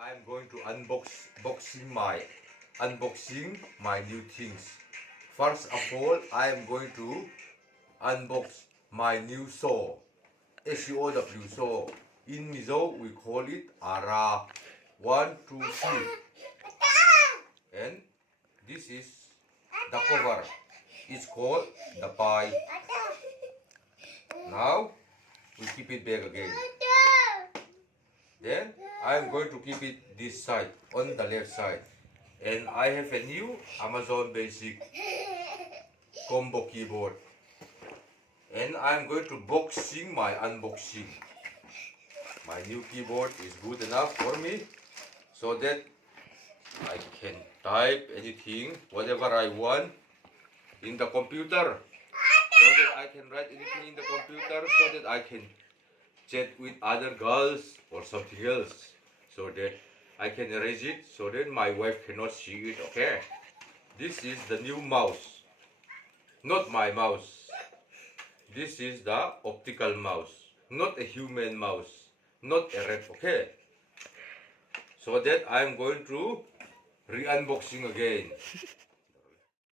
I'm going to unboxing my new things. First of all, I am going to unbox my new saw. SEOW saw. In Mizo, we call it ARA 123. And this is the cover. It's called the pie. Now we keep it back again. Then I'm going to keep it this side, on the left side. And I have a new Amazon Basic combo keyboard. And I'm going to unboxing. My new keyboard is good enough for me so that I can type anything, whatever I want in the computer. So that I can write anything in the computer, so that I can chat with other girls or something else, so that I can erase it so that my wife cannot see it. Okay, this is the new mouse, not my mouse. This is the optical mouse, not a human mouse, not a red. Okay, so that I'm going to re-unboxing again.